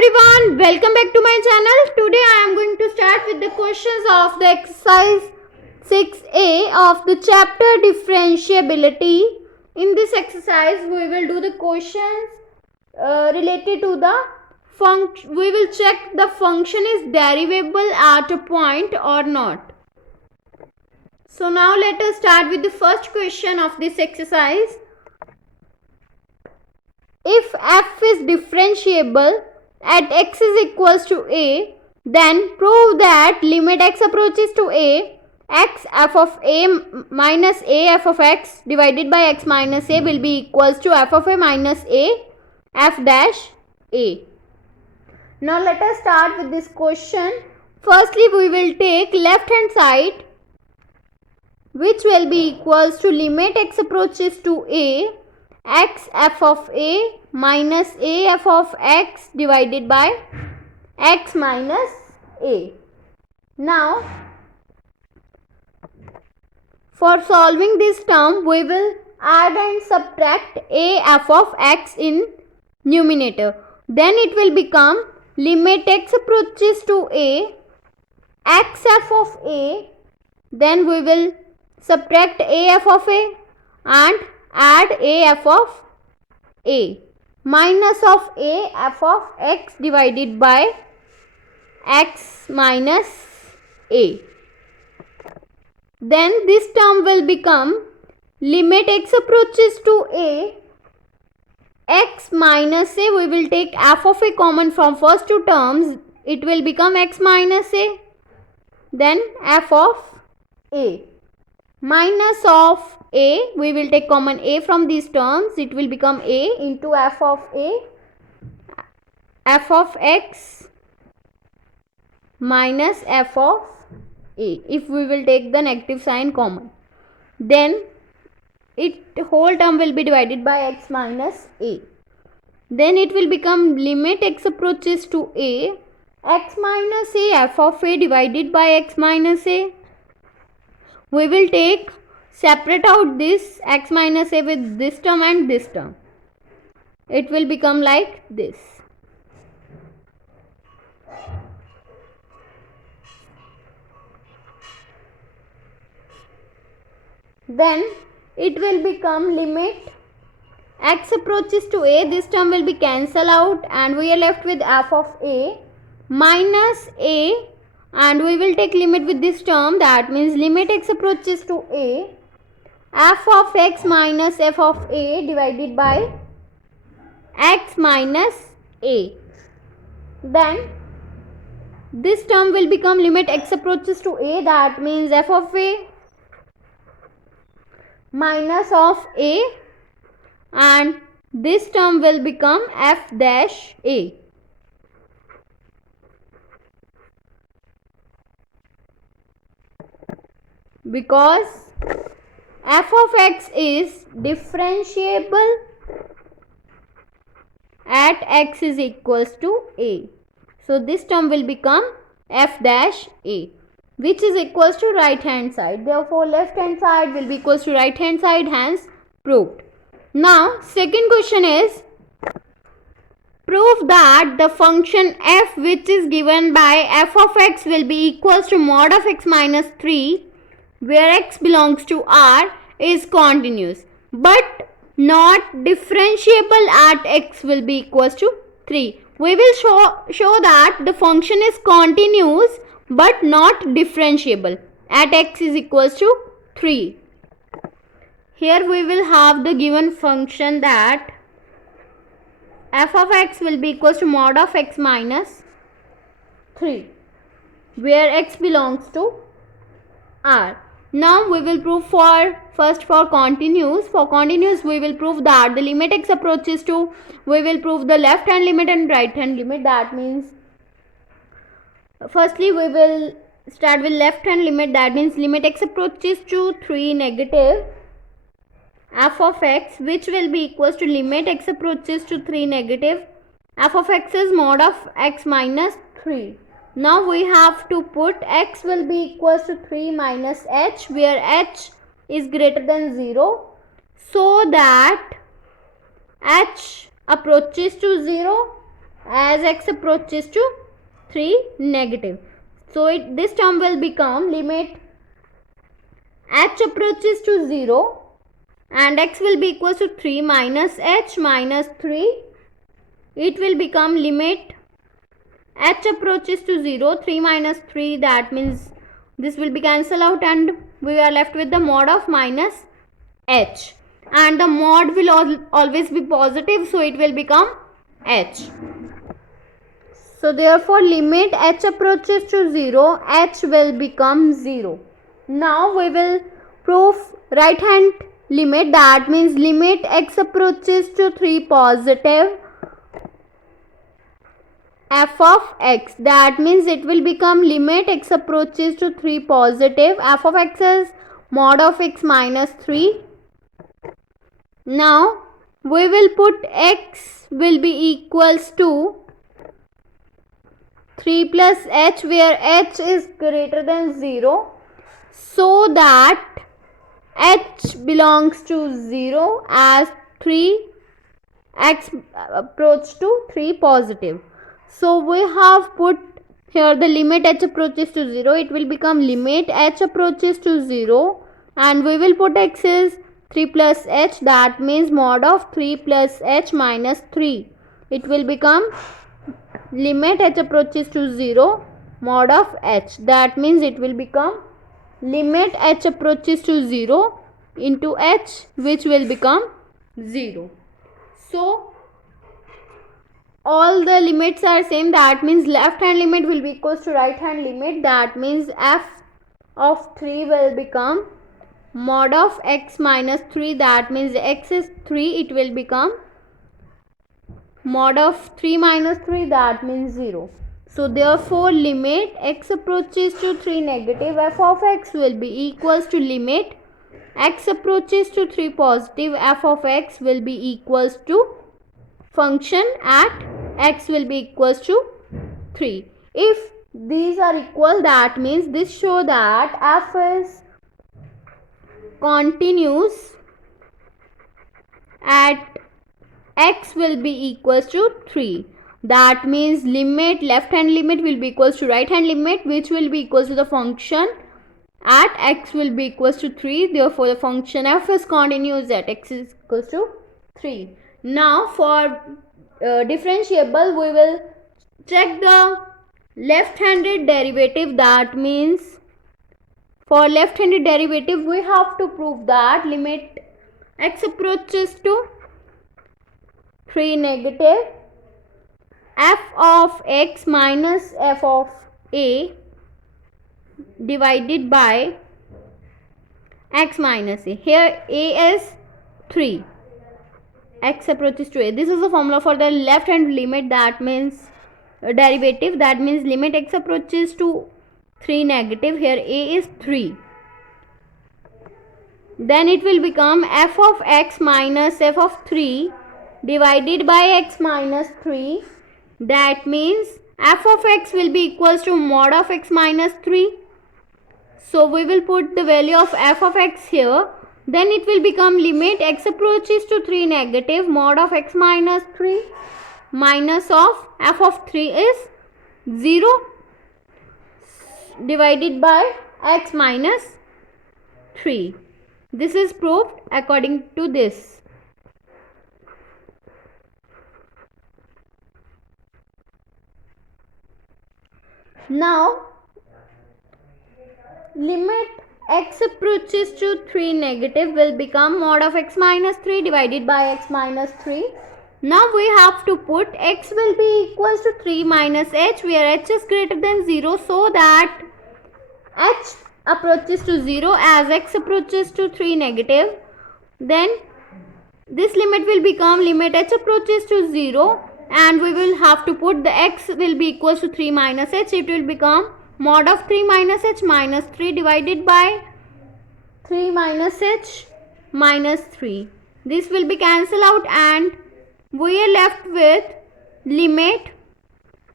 everyone, welcome back to my channel. Today I am going to start with the questions of the exercise 6a of the chapter differentiability. In this exercise we will do the questions related to the function. We will check the function is derivable at a point or not. So now let us start with the first question of this exercise. If f is differentiable at x is equals to a, then prove that limit x approaches to a, x f of a minus a f of x divided by x minus a will be equals to f of a minus a f dash a. Now let us start with this question. Firstly, we will take left hand side, which will be equals to limit x approaches to a, x f of a minus a f of x divided by x minus a. Now, for solving this term, we will add and subtract a f of x in numerator. Then it will become limit x approaches to a, x f of a, then we will subtract a f of a and add a f of a minus of a f of x divided by x minus a. Then this term will become limit x approaches to a, x minus a. We will take f of a common from first two terms. It will become x minus a. Then f of a minus of a, we will take common a from these terms. It will become a into f of a, f of x minus f of a. If we will take the negative sign common, then it whole term will be divided by x minus a. Then it will become limit x approaches to a, x minus a f of a divided by x minus a. We will take separate out this x minus a with this term and this term. It will become like this. Then it will become limit x approaches to a. This term will be cancelled out and we are left with f of a minus a, and we will take limit with this term. That means limit x approaches to a, f of x minus f of a divided by x minus a. Then this term will become limit x approaches to a. That means f of a minus of a, and this term will become f dash a. Because f of x is differentiable at x is equals to a. So this term will become f dash a, which is equals to right hand side. Therefore left hand side will be equals to right hand side, hence proved. Now second question is, prove that the function f which is given by f of x will be equals to mod of x minus 3 where x belongs to R is continuous but not differentiable at x will be equals to 3. We will show that the function is continuous but not differentiable at x is equals to 3. Here we will have the given function that f of x will be equals to mod of x minus 3 where x belongs to R. Now we will prove first for continuous. For continuous we will prove that the limit x approaches to, we will prove the left hand limit and right hand limit. That means firstly we will start with left hand limit. That means limit x approaches to 3 negative f of x, which will be equals to limit x approaches to 3 negative f of x is mod of x minus 3. Now we have to put x will be equals to 3 minus h, where h is greater than 0, so that h approaches to 0 as x approaches to 3 negative. So this term will become limit h approaches to 0 and x will be equal to 3 minus h minus 3. It will become limit h approaches to 0, 3 minus 3, that means this will be cancelled out and we are left with the mod of minus h, and the mod will always be positive, so it will become h. So therefore limit h approaches to 0, h will become 0. Now we will prove right hand limit, that means limit x approaches to 3 positive f of x, that means it will become limit x approaches to 3 positive, f of x is mod of x minus 3. Now we will put x will be equals to 3 plus h, where h is greater than 0, so that h belongs to 0 as 3 x approach to 3 positive. So we have put here the limit h approaches to 0. It will become limit h approaches to 0 and we will put x is 3 plus h, that means mod of 3 plus h minus 3. It will become limit h approaches to 0 mod of h, that means it will become limit h approaches to 0 into h, which will become 0. So all the limits are same, that means left hand limit will be equals to right hand limit, that means f of 3 will become mod of x minus 3, that means x is 3, it will become mod of 3 minus 3, that means 0. So therefore limit x approaches to 3 negative, f of x will be equals to limit x approaches to 3 positive, f of x will be equals to function at x will be equals to 3. If these are equal, that means this show that f is continuous at x will be equals to 3. That means limit left hand limit will be equals to right hand limit, which will be equals to the function at x will be equals to 3. Therefore the function f is continuous at x is equals to 3. Now for differentiable, we will check the left-handed derivative. That means for left-handed derivative we have to prove that limit x approaches to 3 negative, f of x minus f of a divided by x minus a. Here a is 3, x approaches to a. This is the formula for the left hand limit, that means derivative, that means limit x approaches to 3 negative, here a is 3. Then it will become f of x minus f of 3 divided by x minus 3, that means f of x will be equals to mod of x minus 3. So we will put the value of f of x here. Then it will become limit x approaches to 3 negative, mod of x minus 3 minus of f of 3 is 0 divided by x minus 3. This is proved according to this. Now limit x approaches to 3 negative will become mod of x minus 3 divided by x minus 3. Now we have to put x will be equals to 3 minus h, where h is greater than 0, so that h approaches to 0 as x approaches to 3 negative. Then this limit will become limit h approaches to 0 and we will have to put the x will be equals to 3 minus h. It will become mod of 3 minus h minus 3 divided by 3 minus h minus 3. This will be cancelled out and we are left with limit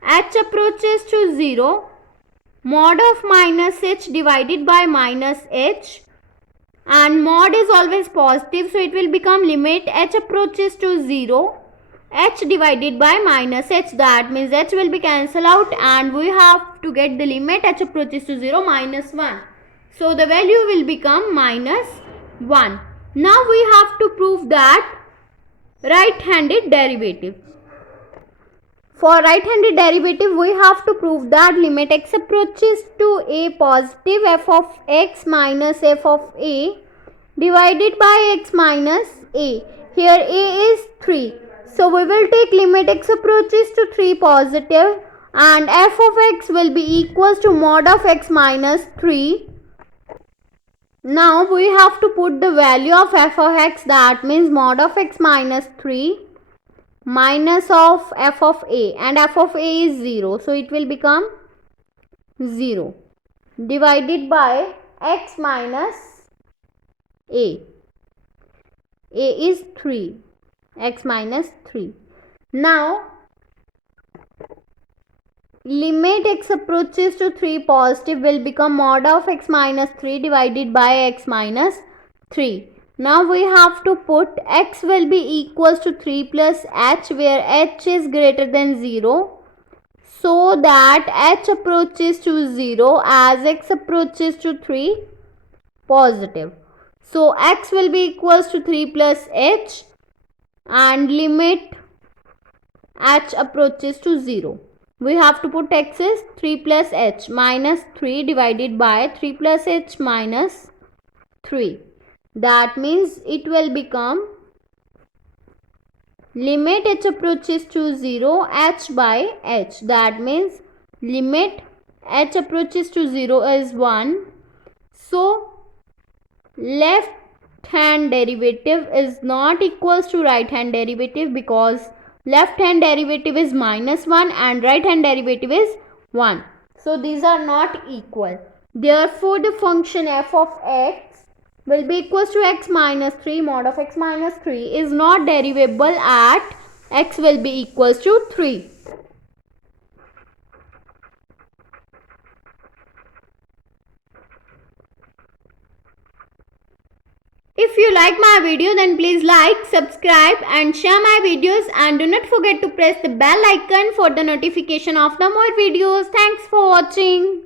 h approaches to 0 mod of minus h divided by minus h, and mod is always positive, so it will become limit h approaches to 0 h divided by minus h. That means h will be cancelled out and we have to get the limit h approaches to 0 minus 1. So the value will become minus 1. Now we have to prove that right-handed derivative. For right-handed derivative, we have to prove that limit x approaches to a positive f of x minus f of a divided by x minus a. Here a is 3. So we will take limit x approaches to 3 positive and f of x will be equals to mod of x minus 3. Now we have to put the value of f of x, that means mod of x minus 3 minus of f of a, and f of a is 0. So it will become 0 divided by x minus a. A is 3, x minus 3. Now limit x approaches to 3 positive will become mod of x minus 3 divided by x minus 3. Now we have to put x will be equals to 3 plus h, where h is greater than 0, so that h approaches to 0 as x approaches to 3 positive. So x will be equals to 3 plus h and limit h approaches to 0. We have to put x is 3 plus h minus 3 divided by 3 plus h minus 3. That means it will become limit h approaches to 0 h by h. That means limit h approaches to 0 is 1. So left hand derivative is not equals to right hand derivative, because left hand derivative is minus 1 and right hand derivative is 1. So these are not equal. Therefore the function f of x will be equals to x minus 3 mod of x minus 3 is not derivable at x will be equals to 3. If you like my video, then please like, subscribe and share my videos, and do not forget to press the bell icon for the notification of the more videos. Thanks for watching.